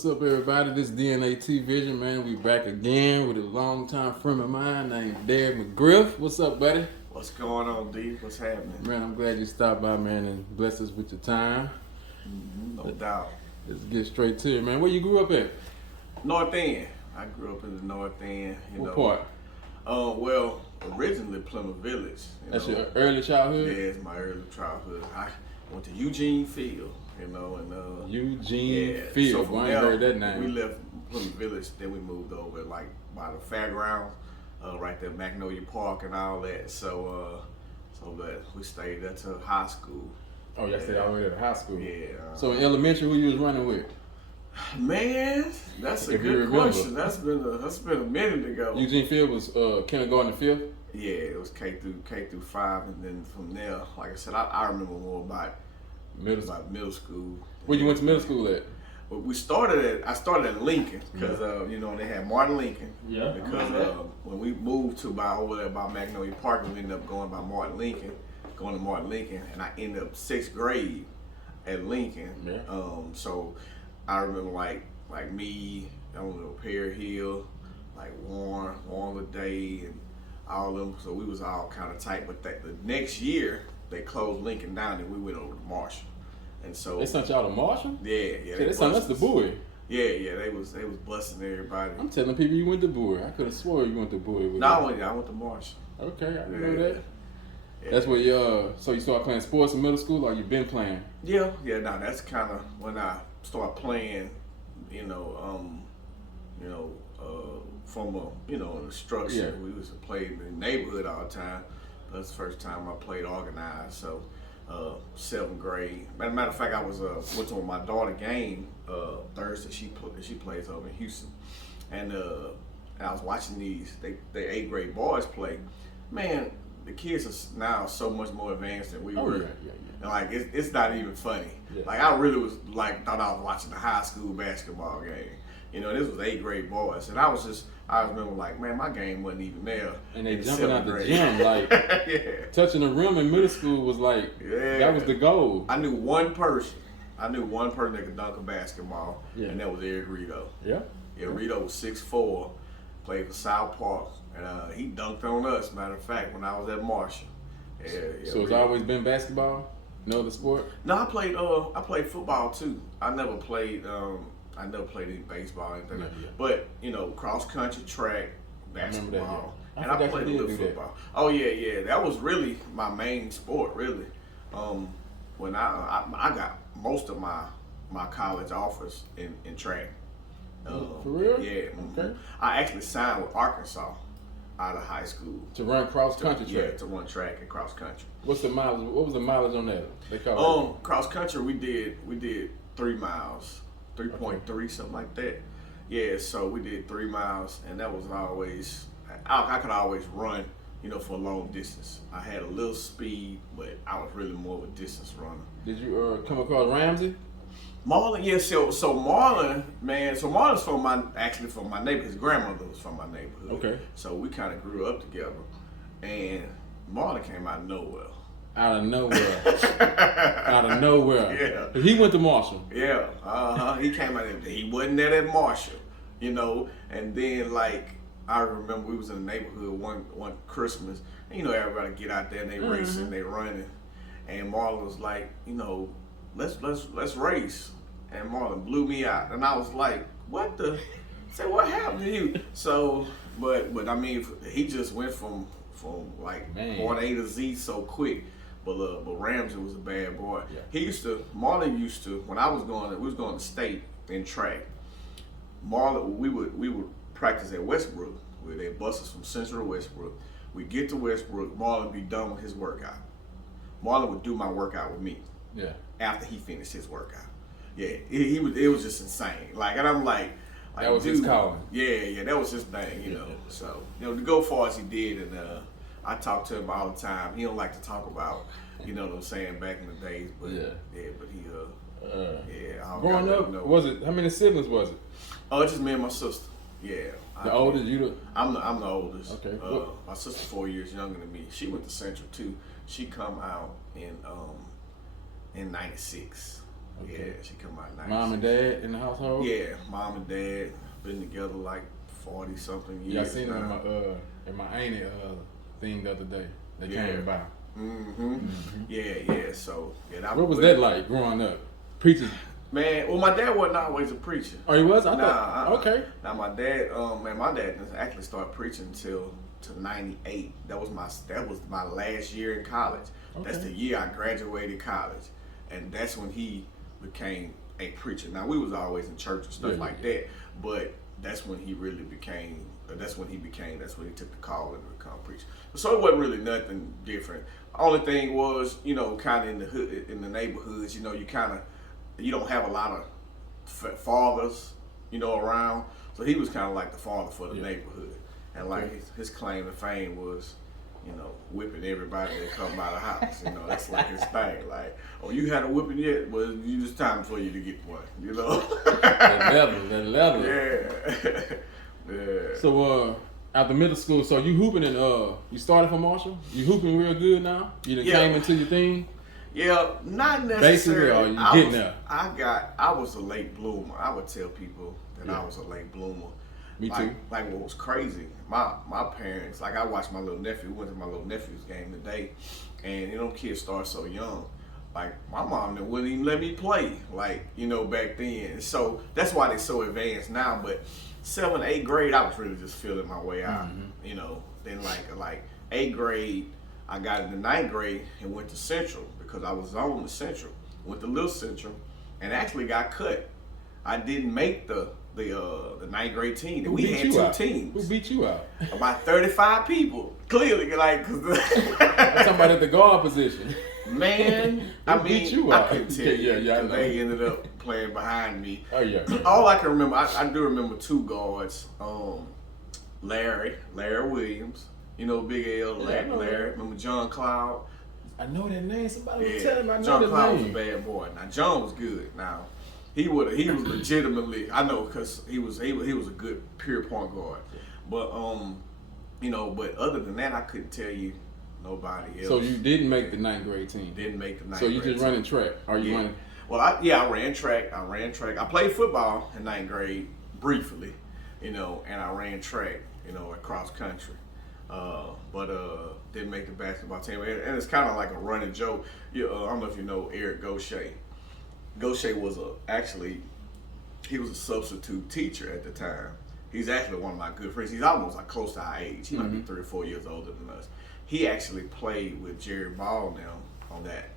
What's up, everybody? This is DnA-Tvision, man. We back again with a longtime friend of mine named Darrick McGriff. What's up, buddy? What's going on, D? What's happening? Man, I'm glad you stopped by, man, and blessed us with your time. No doubt. Let's get straight to it, man. Where you grew up at? North End. I grew up in the North End. What part? Well, originally Plymouth Village. That's your early childhood? Yeah, it's my early childhood. I went to Eugene Field, and Eugene Field. So I ain't heard that name. We left Plymouth Village, then we moved over like by the fairgrounds, right there, Magnolia Park and all that. So that we stayed there till high school. Oh, y'all stayed all the way to high school? Yeah. So in elementary, who you was running with? Man, that's a good question. That's been a minute ago. Eugene Field was kindergarten to fifth? Yeah, it was K through 5, and then from there, like I said, I remember more about middle school. Where you went to middle school at? Well, I started at Lincoln because they had Martin Lincoln. Yeah. Because when we moved to over there by Magnolia Park, we ended up going to Martin Lincoln, and I ended up 6th grade at Lincoln. Yeah. So I remember like me, Pear Hill, like Warren Day, and all of them. So we was all kind of tight. But the next year they closed Lincoln down, and we went over to Marshall. And so they sent y'all to Marshall? Yeah. They sent us to Bowie. Yeah. They was busting everybody. I'm telling people you went to Bowie. I could have swore you went to Bowie. No, I went to Marshall. Okay, I didn't know that. Yeah. That's where so you started playing sports in middle school, or you been playing? Yeah. No, that's kind of when I started playing. From the structure. Yeah. We used to play in the neighborhood all the time. That's the first time I played organized. So 7th grade. Matter of fact, I was went to my daughter game Thursday. She plays over in Houston, and I was watching they 8th grade boys play. Man, the kids are now so much more advanced than we were. Yeah. And like it's not even funny. Yeah. Like I really was thought I was watching a high school basketball game. This was 8th grade boys, and I remember man, my game wasn't even there. And they jumping out the gym, yeah. Touching the rim in middle school was that was the goal. I knew one person that could dunk a basketball, and that was Eric Rito. Yeah. Yeah, Rito was 6'4", played for South Park, and he dunked on us. Matter of fact, when I was at Marshall. Yeah, so it's always been basketball? No other sport? No, I played football too. I never played any baseball or anything. But cross country, track, basketball, and I played a little football. Oh yeah. That was really my main sport, really. When I got most of my college offers in track. For real? Yeah. Okay. I actually signed with Arkansas out of high school to run cross country track. Yeah, to run track and cross country. What's the mileage? What was the mileage on that? They call cross country. We did 3 miles, 3.3 something like that. Yeah, so we did 3 miles, and that was always I could always run, for a long distance. I had a little speed, but I was really more of a distance runner. Did you come across Ramsey? Marlon, yeah. So Marlon, man. So Marlon's from my neighborhood. His grandmother was from my neighborhood. Okay. So we kind of grew up together, and Marlon came out of nowhere. Out of nowhere. Yeah. He went to Marshall. Yeah. He came out. He wasn't there at Marshall, And then I remember we was in the neighborhood one Christmas, and everybody get out there and they racing, they running, and Marlon was like, let's race, and Marlon blew me out, and I was like, what what happened to you? So, but I mean, he just went from point A to Z so quick. But Ramsey was a bad boy. Yeah. Marlon used to, when we was going to state in track, Marlon, we would practice at Westbrook, where they bus us from Central to Westbrook. We get to Westbrook, Marlon be done with his workout. Marlon would do my workout with me. Yeah. After he finished his workout. Yeah, it was just insane. And I'm like that was his calling. Yeah, that was his thing, So, to go far as he did, and I talk to him all the time. He don't like to talk about, what I'm saying, back in the days, but but he growing up, was it? How many siblings was it? Oh, it's just me and my sister. Yeah. The oldest, I'm the oldest. Okay. My sister's 4 years younger than me. She went to Central too. She come out in '96. Okay. Yeah, she come out 96. Mom and dad in the household? Yeah, mom and dad been together like 40 something years. Yeah, I seen it now. in my auntie thing the other day. They Yeah. came by. Yeah. So yeah, What was that like growing up? Preaching? Man, well, my dad wasn't always a preacher. Oh, he was? I Nah, thought. Okay. Now my dad, my dad didn't actually start preaching until to 98. That was my last year in college. Okay. That's the year I graduated college, and that's when he became a preacher. Now we was always in church and stuff like that, but that's when he really became. That's when he took the call and become a preacher. So it wasn't really nothing different. Only thing was, kind of in the hood, in the neighborhoods, you don't have a lot of fathers, around. So he was kind of like the father for the neighborhood. And like his claim to fame was, whipping everybody that come by the house. That's like his thing. Like, oh, you had a whipping yet? Well, it's time for you to get one, That level. Yeah. Yeah. So, after middle school, so you hooping and you started for Marshall? You hooping real good now? You done came into your thing? Yeah, not necessarily. Basically, or you getting there? I was a late bloomer. I would tell people that I was a late bloomer. Me too. Like what was crazy, my parents, like I watched my little nephew, went to my little nephew's game today, and kids start so young. Like my mom wouldn't even let me play, back then. So that's why they're so advanced now. But 7th, 8th grade, I was really just feeling my way out. Then like 8th grade, I got into 9th grade and went to Central because I was on the Central. Went to Little Central and actually got cut. I didn't make the 9th grade team. We had two teams. Who beat you out? About 35 people. Clearly, I'm talking about at the guard position. Man, beat you out? I couldn't tell you. Yeah, I know. They ended up playing behind me. Oh yeah. All I can remember, I do remember two guards. Larry Williams. Big L. Larry. Remember John Cloud? I know that name. Somebody was telling me I know John that Cloud name. was a bad boy. Now John was good. Now he was legitimately. I know because he was a good pure point guard. But but other than that, I couldn't tell you nobody else. So you didn't make the 9th grade team. Didn't make the 9th grade. So you just running track? Are you running? Well, I ran track. I played football in 9th grade briefly, and I ran track, across country. But didn't make the basketball team. And it's kind of like a running joke. I don't know if you know Eric Gaucher. Gaucher was he was a substitute teacher at the time. He's actually one of my good friends. He's almost like close to our age. He might be 3 or 4 years older than us. He actually played with Jerry Ball now on that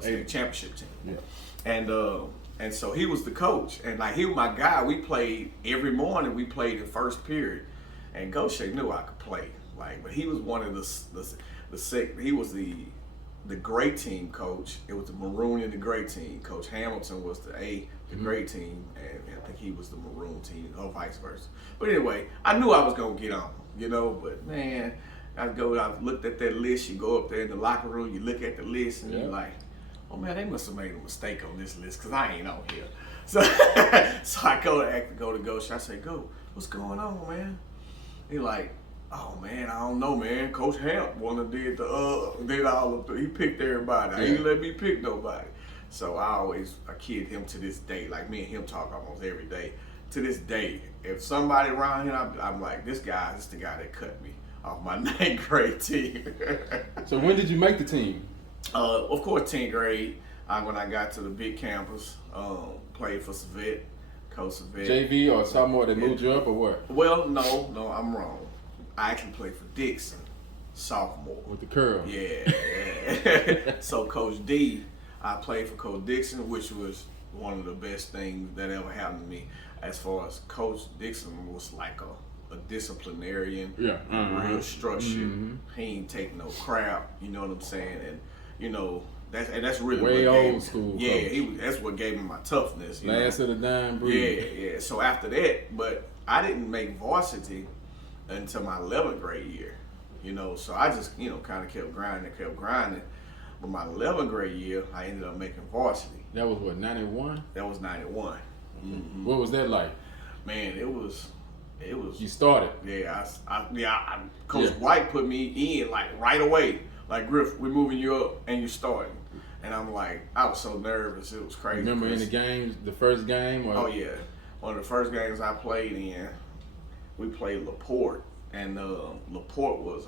state championship team. Yeah. And so he was the coach, and like he was my guy. We played every morning. We played in first period, and Gaucher knew I could play. But he was one of he was the great team coach. It was the Maroon and the great team. Coach Hamilton was the great team, and I think he was the Maroon team, or vice versa. But anyway, I knew I was gonna get on, But man, I looked at that list. You go up there in the locker room, you look at the list, and you're like, oh man, they must have made a mistake on this list because I ain't on here. So, I go to Gaucher. I say, Go, what's going on, man? He like, oh man, I don't know, man. Coach Hamp did all of he picked everybody. I ain't let me pick nobody. So I kid him to this day. Like me and him talk almost every day. To this day, if somebody around here, I'm like, this the guy that cut me off my 9th grade team. So when did you make the team? Of course, 10th grade. When I got to the big campus, played for Savette, Coach Savette. JV or sophomore, they moved you up or what? Well, no, I'm wrong. I actually played for Dixon, sophomore. With the curl. Yeah. So Coach D, I played for Coach Dixon, which was one of the best things that ever happened to me. As far as Coach Dixon was like a disciplinarian, real structured. He ain't take no crap, you know what I'm saying? And that's really way what old school. Yeah, that's what gave me my toughness. Last of the dime breed. Yeah. So after that, but I didn't make varsity until my 11th grade year. So I just kind of kept grinding. But my 11th grade year, I ended up making varsity. That was what, 91? That was 91. Mm-hmm. What was that like? Man, it was. You started. Yeah, Coach White put me in like right away. Like, Griff, we're moving you up and you're starting. And I'm like, I was so nervous. It was crazy. Remember in the games, the first game? Or? Oh, yeah. One of the first games I played in, we played LaPorte. And LaPorte was,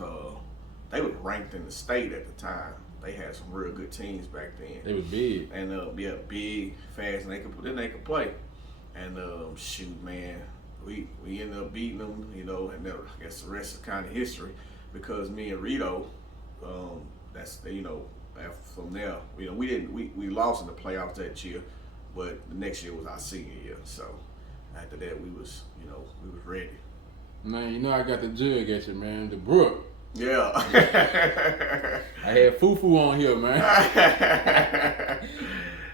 they was ranked in the state at the time. They had some real good teams back then. They was big. And, big, fast, and they could play. And, shoot, man, we ended up beating them, you know, and then I guess the rest is kind of history because me and Rito, you know, from there, you know, we lost in the playoffs that year, but the next year was our senior year. So after that, we was ready. Man, you know I got the jug at you, man. The Brook. Yeah. I had Fufu on here, man.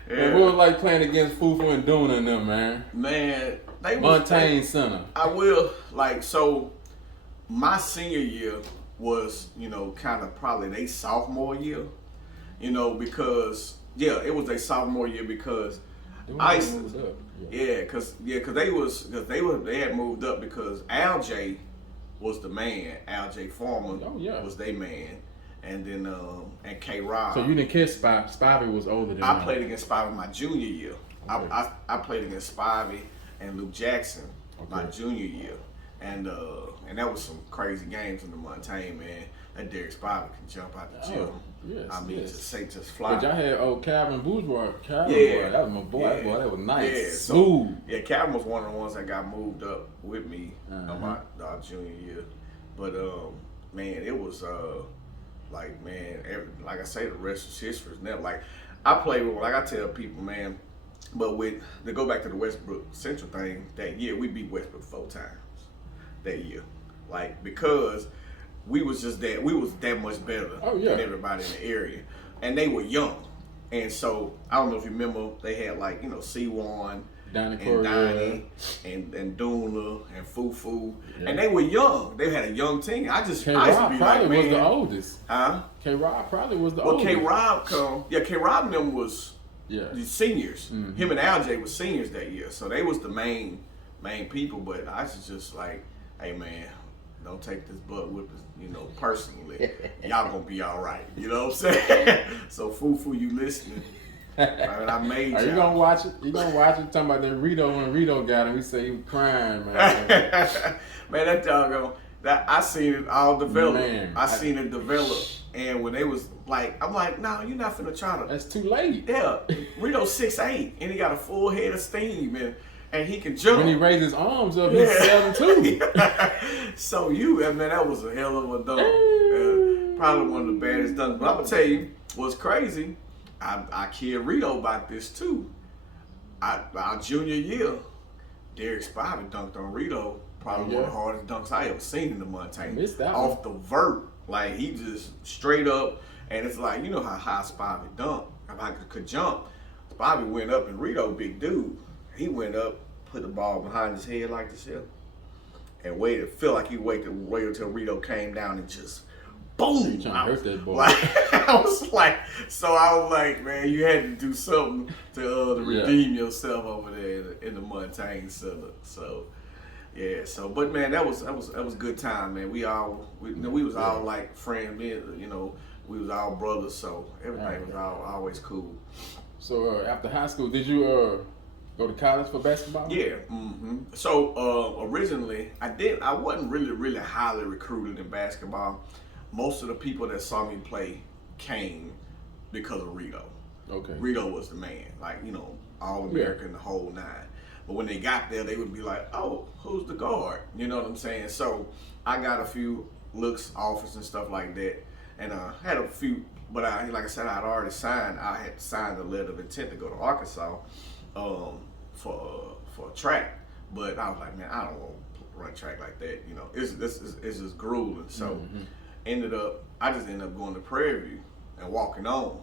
Yeah. What was like playing against Fufu and Duna and them, man? Man, they Montaigne Center. I will, like, so my senior year was, you know, kind of probably their sophomore year, you know, because, yeah, it was their sophomore year because they had moved up because Al J was the man. Al J Foreman was their man. And then and K Rob. So you didn't kiss Spivey. Spivey was older than I played against Spivey my junior year. Okay. I played against Spivey and Luke Jackson my junior year. And that was some crazy games in the Montaigne, man. That Derek Spivey can jump out the gym. Yes, I mean, just fly. But y'all had Calvin Bourgeois. Calvin, boy, that was my boy. That boy, that was nice. Yeah, smooth. So, Calvin was one of the ones that got moved up with me on my junior year. But man, it was like, man, like I say, the rest is history. Never like I played with, like I tell people, man. But to go back to the Westbrook Central thing, that year we beat Westbrook 4 times. That year, like because we was that much better than everybody in the area, and they were young, and so I don't know if you remember they had like C1 and Donnie and Duna and Fufu, and they were young. They had a young team. I used to be like, man, was the oldest. Huh? K-Rob probably was the oldest. Well, K-Rob and them was the seniors. Mm-hmm. Him and Al-J was seniors that year, so they was the main people. But I was just like, hey man, don't take this butt whipping, personally. Y'all gonna be all right. You know what I'm saying? So Fufu, you listening? I made you gonna watch it? You gonna watch it? Talking about that Rito when Rito got him, we say he was crying, man. Man, that doggone. I seen it all develop. Man, I seen it develop, and when they was like, I'm like, no, you're not finna try to. That's too late. Yeah, Rito's 6'8", and he got a full head of steam, and he can jump. When he raised his arms up, he's 7'2". So man, that was a hell of a dunk. Probably one of the baddest dunks. But I'm gonna tell you what's crazy. I kid Rito about this too. Our junior year, Derek Spivey dunked on Rito. Probably one of the hardest dunks I ever seen in the Montaigne. Off the vert, like he just straight up, and it's like how high Spivey dunked, how he could jump. Spivey went up, and Rito, big dude, he went up, put the ball behind his head like this here, and waited. Feel like he waited until Rito came down and just boom. Trying to hurt that boy. I was like, man, you had to do something to redeem yourself over there in the Montaigne Center. So. Yeah, but man, that was a good time, man. We was all like friends, we was all brothers, so everything was always cool. So after high school, did you go to college for basketball? Yeah. Mm-hmm. So originally, I wasn't really highly recruited in basketball. Most of the people that saw me play came because of Rito. Okay. Rito was the man, like All American, the whole nine. But when they got there, they would be like, oh, who's the guard? You know what I'm saying? So I got a few looks, offers, and stuff like that. And I had a few, but like I said, I had already signed. I had signed a letter of intent to go to Arkansas for track. But I was like, man, I don't want to run track like that. It's just grueling. So I just ended up going to Prairie View and walking on.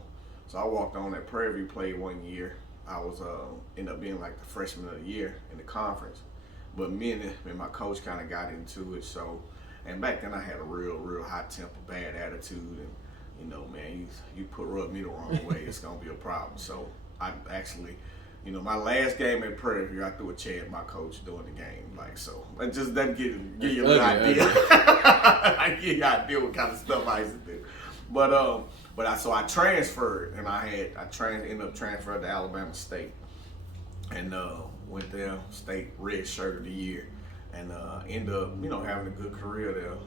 So I walked on at Prairie View, played 1 year. I was ended up being like the freshman of the year in the conference, but me and my coach kind of got into it. So, and back then I had a real hot temper, bad attitude, and man, you rub me the wrong way, it's gonna be a problem. So I actually, my last game at Prairie View, I threw a chair at my coach during the game, like so. Just that give you an idea. I give you an idea what kind of stuff I used to do. But But I transferred, and ended up transferring to Alabama State, and went there, state red shirt of the year, and ended up having a good career there.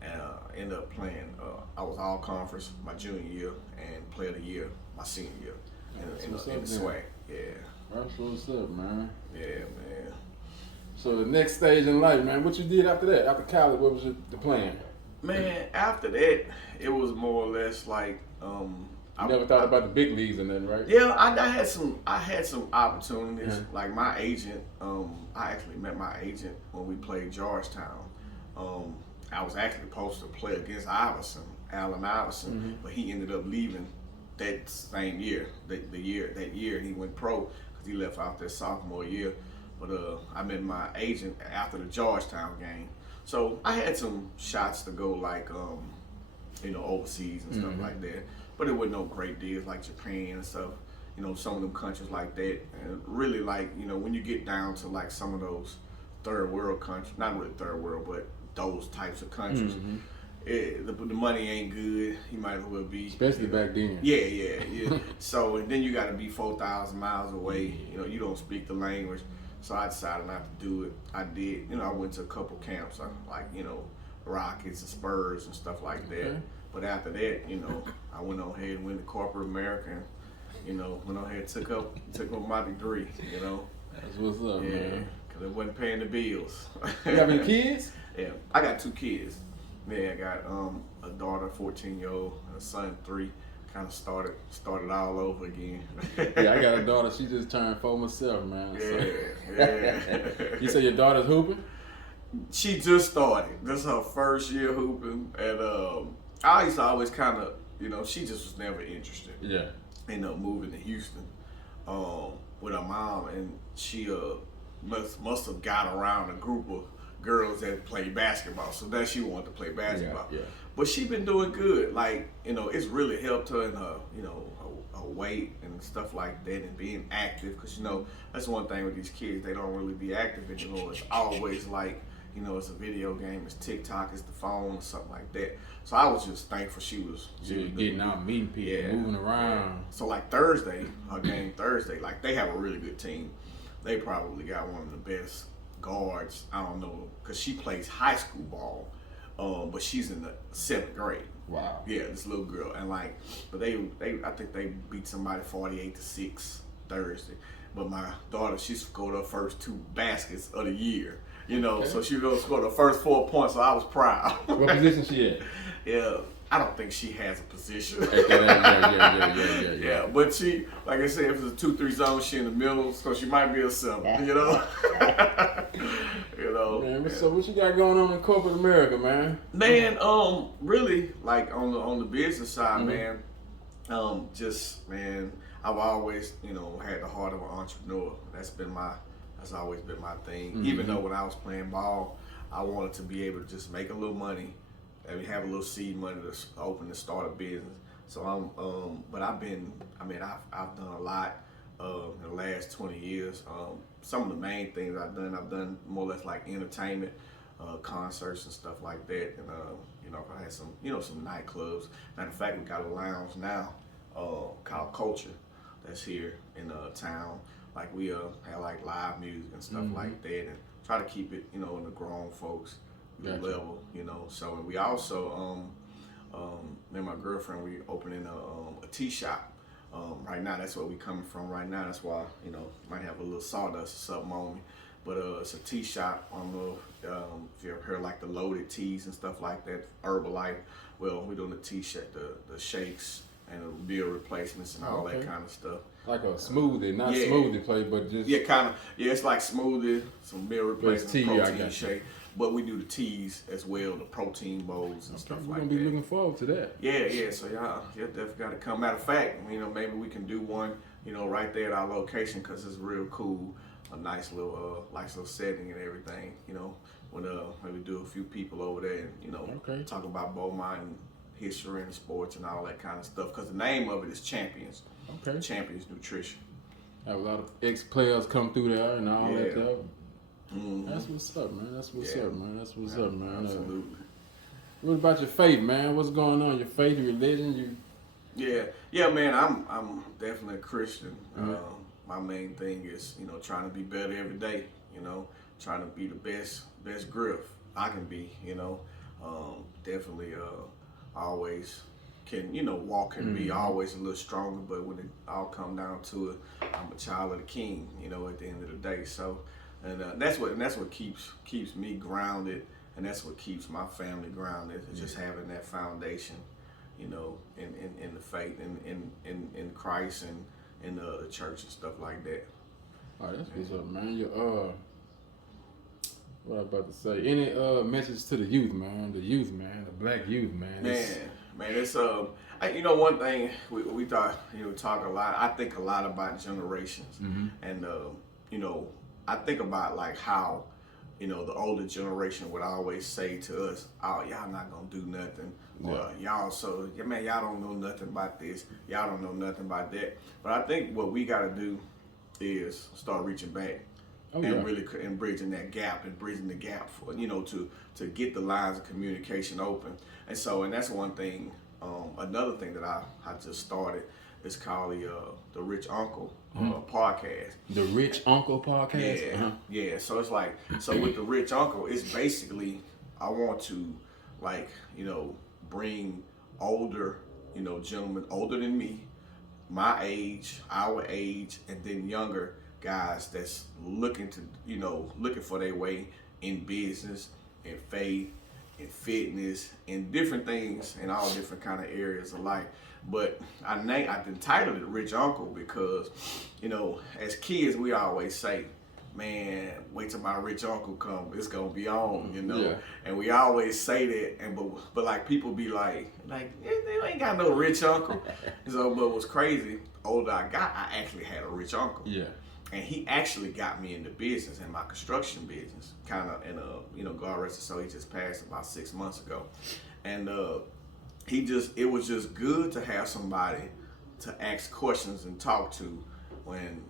And ended up playing. I was all conference my junior year and player of the year my senior year in the SWAC. Yeah. That's what's up, man. Yeah, man. So the next stage in life, man, what you did after that? After college, what was the plan? Man, after that, it was more or less like You never thought about the big leagues and nothing, right? Yeah, I had some opportunities. Yeah. Like my agent, I actually met my agent when we played Georgetown. I was actually supposed to play against Allen Iverson, but he ended up leaving that same year. That year he went pro because he left out their sophomore year. But I met my agent after the Georgetown game, so I had some shots to go like overseas and stuff like that. But it wasn't no great deals like Japan and stuff. Some of them countries like that. And really like when you get down to like some of those third world countries, not really third world, but those types of countries, the money ain't good. You might as well be, especially back then. Yeah. So and then you got to be 4,000 miles away. You don't speak the language. So I decided not to do it. I did. I went to a couple camps, like Rockets and Spurs and stuff like that. But after that, I went on ahead and went to corporate America, and went on ahead and took up my degree. That's what's up, man. Because it wasn't paying the bills. You have any kids? Yeah, I got 2 kids. Yeah, I got a daughter, 14-year-old, and a son, 3. Kind of started all over again. Yeah, I got a daughter. She just turned 4 myself, man. Yeah. You say your daughter's hooping? She just started. This is her first year hooping, and I used to always kind of, she just was never interested. Yeah. Moving to Houston with her mom, and she must have got around a group of girls that played basketball, so that she wanted to play basketball. Yeah. But she been doing good. Like, it's really helped her in her, her weight and stuff like that, and being active. Because that's one thing with these kids; they don't really be active anymore. It's always like, it's a video game, it's TikTok, it's the phone, or something like that. So I was just thankful she was getting out, meeting people, moving around. So like Thursday, her game Thursday, like they have a really good team. They probably got one of the best guards. I don't know, because she plays high school ball, but she's in the 7th grade. Wow. Yeah, this little girl, and but I think they beat somebody 48-6 Thursday. But my daughter, she scored her first 2 baskets of the year. So she was score the first 4 points. So I was proud. What position she at? Yeah, I don't think she has a position. Yeah. But she, like I said, if it's a 2-3 zone, she in the middle, so she might be a 7. Man, so what you got going on in corporate America, man? Man, really, like on the business side, man. I've always, had the heart of an entrepreneur. That's always been my thing. Even though when I was playing ball, I wanted to be able to just make a little money, and have a little seed money to open and start a business. So but I've done a lot in the last 20 years. Some of the main things I've done more or less like entertainment, concerts and stuff like that. And I had some nightclubs. Matter of fact, we got a lounge now called Culture that's here in town. Like we have like live music and stuff like that, and try to keep it in the grown folks level. So we also me and my girlfriend, we opening a tea shop. Right now, that's where we coming from. Right now, that's why might have a little sawdust or something on me, but it's a tea shop. I don't know if you ever heard like the loaded teas and stuff like that, Herbalife. Well, we're doing the tea shake, the shakes and the meal replacements and all that kind of stuff. Like a smoothie, not smoothie play, but just it's like smoothie, some meal replacement, protein shake. But we do the teas as well, the protein bowls and stuff like that. We're gonna be looking forward to that. Yeah. So y'all definitely got to come. Matter of fact, maybe we can do one, right there at our location, because it's real cool. A nice little setting and everything. When maybe do a few people over there and talk about Beaumont and history and sports and all that kind of stuff. Because the name of it is Champions. Okay. Champions Nutrition. Have a lot of ex-players come through there and all that stuff. That's what's up, man. That's what's up, man. Absolutely. What about your faith, man? What's going on? Your faith, your religion, Yeah, man. I'm definitely a Christian. Mhm. My main thing is, trying to be better every day. Trying to be the best Griff I can be. Definitely always can walk and be always a little stronger. But when it all come down to it, I'm a child of the King. At the end of the day. So, and that's what keeps me grounded, and that's what keeps my family grounded. Is just having that foundation. In the faith, in Christ, and in the church and stuff like that. All right, that's what's up, man. What I about to say? Any message to the youth, man? The youth, man. The black youth, man. Man, it's one thing we thought talk a lot. I think a lot about generations, and I think about like how the older generation would always say to us, "Oh, y'all not gonna do nothing." Or y'all y'all don't know nothing about this. Y'all don't know nothing about that. But I think what we got to do is start reaching back and really bridging that gap and bridging the gap for to get the lines of communication open. And that's one thing. Another thing that I just started is called the Rich Uncle podcast. The Rich Uncle podcast. Yeah, yeah. So it's like with the Rich Uncle, it's basically I want to bring older, gentlemen older than me, my age, our age, and then younger guys that's looking for their way in business, in faith, in fitness, in different things, in all different kind of areas of life. But I've entitled it Rich Uncle because, as kids we always say, man, wait till my rich uncle come. It's gonna be on, Yeah. And we always say that, but like people be like they ain't got no rich uncle. But what's crazy? Older I got, I actually had a rich uncle. Yeah. And he actually got me into business, in my construction business, kind of. And God rest his soul, he just passed about 6 months ago, and it was just good to have somebody to ask questions and talk to when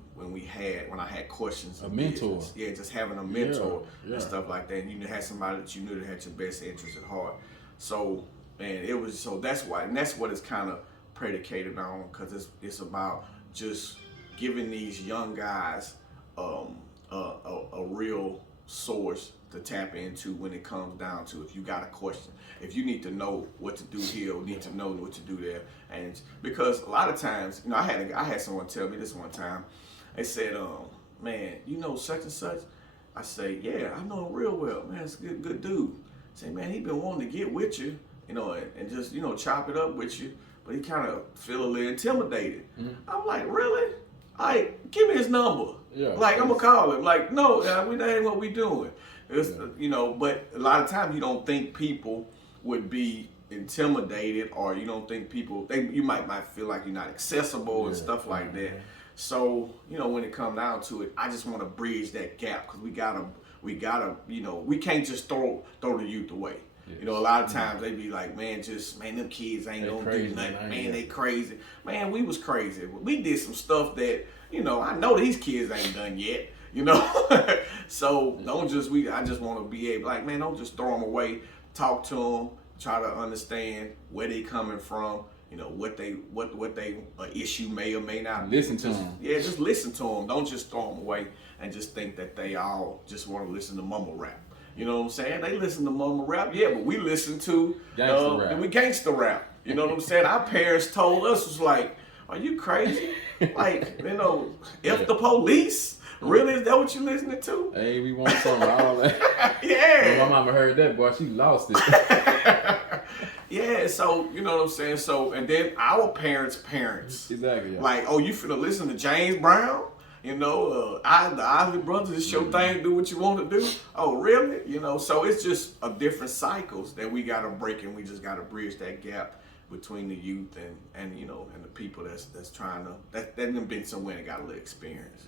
I had questions. A mentor. Business. Yeah, just having a mentor and stuff like that. And you had somebody that you knew that had your best interest at heart. So, and that's why, and that's what it's kind of predicated on, because it's about just giving these young guys a real source to tap into when it comes down to if you got a question, if you need to know what to do here or need to know what to do there. And because a lot of times, I had someone tell me this one time. They said, man, such and such? I say, yeah, I know him real well, man. It's a good dude. I say, man, he been wanting to get with you, and just, chop it up with you, but he kind of feel a little intimidated. I'm like, really? Give me his number. Yeah. Like, I'm gonna call him. Like, no, that ain't what we doing. It's, but a lot of times you don't think people would be intimidated, or you don't think you might feel like you're not accessible and stuff like that. So, when it come down to it, I just want to bridge that gap, because we gotta, we can't just throw the youth away. Yes. A lot of times they be like, man, them kids ain't gonna do nothing. Man, they crazy. Man, we was crazy. We did some stuff that, I know these kids ain't done yet. So I just want to be able, like, man, don't just throw them away. Talk to them, try to understand where they coming from. What they issue may or may not be. Listen to them. Yeah, just listen to them. Don't just throw them away and just think that they all just want to listen to mumble rap. You know what I'm saying? They listen to mumble rap, yeah, but we listen to gangster rap. You know what I'm saying? Our parents told us, was like, are you crazy? Like, F the police. Really? Is that what you listening to? Hey, we want some of all that. Yeah. When my mama heard that, boy, she lost it. Yeah, so, you know what I'm saying? So, and then our parents. Exactly. Yeah. Like, oh, you finna listen to James Brown? The Isley Brothers, it's your thing, do what you want to do. Oh, really? So it's just a different cycles that we got to break, and we just got to bridge that gap between the youth and the people that's trying to, that been somewhere and got a little experience.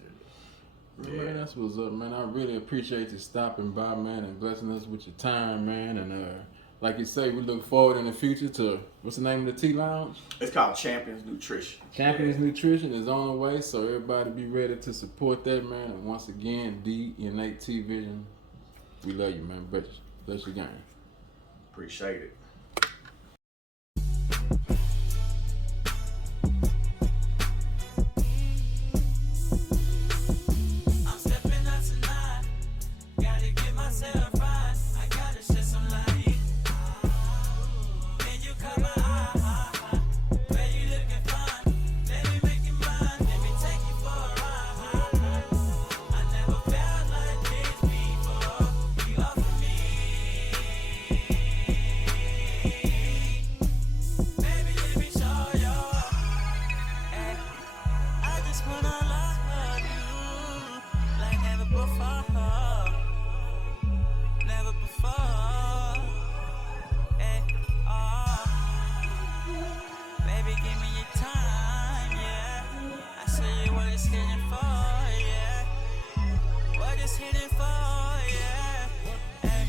Yeah. Man, that's what's up, man. I really appreciate you stopping by, man, and blessing us with your time, man. And like you say, we look forward in the future to, what's the name of the tea lounge? It's called Champions Nutrition. Champions Nutrition is on the way, so everybody be ready to support that, man. And once again, DnA-Tvision, we love you, man. Bless your game. Appreciate it. for, yeah. Hey,